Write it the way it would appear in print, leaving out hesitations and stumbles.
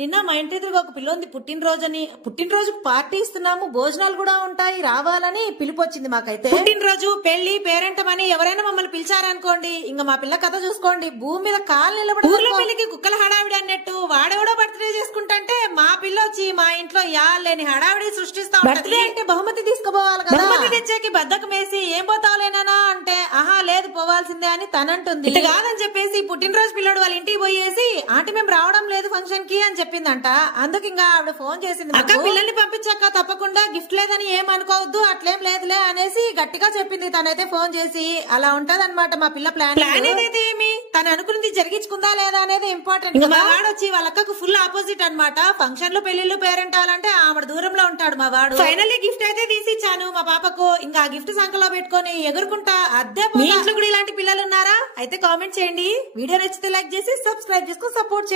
నిన్న మా ఇంటి ఎదురుగా ఒక పిల్లోంది పుట్టినరోజని, పుట్టినరోజుకు పార్టీ ఇస్తున్నాము, భోజనాలు కూడా ఉంటాయి రావాలని పిలిపొచ్చింది. మాకైతే పుట్టినరోజు, పెళ్లి, పేరెంటం అని ఎవరైనా మమ్మల్ని పిలిచారనుకోండి, ఇంకా మా పిల్ల కథ చూసుకోండి, భూమి మీద కాలు నిలబడి ఊర్లో పెళ్లికి కుక్కల హడావిడి అన్నట్టు వాడెవడో బర్త్డే చేసుకుంటే మా పిల్ల వచ్చి మా ఇంట్లో లేని హడావిడి సృష్టిస్తా ఉంటది. అంటే బహుమతి తీసుకుపోవాలి కదా, బహుమతి తెచ్చేకి బద్దకం వేసి ఏం పోతావులేనా అంటే ఆహా లేదు పోవాల్సిందే అని తనంటుంది. ఇట్లా కాదని చెప్పేసి పుట్టినరోజు పిల్లడు వాళ్ళ ఇంటికి పోయేసి ఆంటీ మేము రావడం లేదు ఫంక్షన్ కి అని చెప్పిందంట. అందుకు ఇంకా ఆవిడ ఫోన్ చేసింది, అక్క పిల్లల్ని పంపించాక తప్పకుండా గిఫ్ట్ లేదని ఏమనుకోవద్దు, అట్లేం లేదులే అనేసి గట్టిగా చెప్పింది తనైతే ఫోన్ చేసి. అలా ఉంటదన్నమాట మా పిల్ల ప్లాన్. ఏదైతే ఏమి తను అనుకున్నది జరిగించుకుందా లేదా అనేది ఇంపార్టెంట్. ఇంకా మా వాడు వచ్చి వాళ్ళ అక్కకు ఫుల్ ఆపోజిట్ అన్నమాట. ఫంక్షన్లు, పెళ్లిళ్ళు, పేరెంటాలంటే ఆవిడ దూరంలో ఉంటాడు మా వాడు. ఫైనల్లీ గిఫ్ట్ అయితే తీసిచ్చాను మా పాపకు. ఇంకా ఆ గిఫ్ట్ సంఖలో పెట్టుకొని ఎగురుకుంటా అద్దె. మీ ఇంట్లో కూడా ఇలాంటి పిల్లలు ఉన్నారా? అయితే కామెంట్ చేయండి. వీడియో నచ్చితే లైక్ చేసి సబ్స్క్రైబ్ చేసుకొని సపోర్ట్ చేయండి.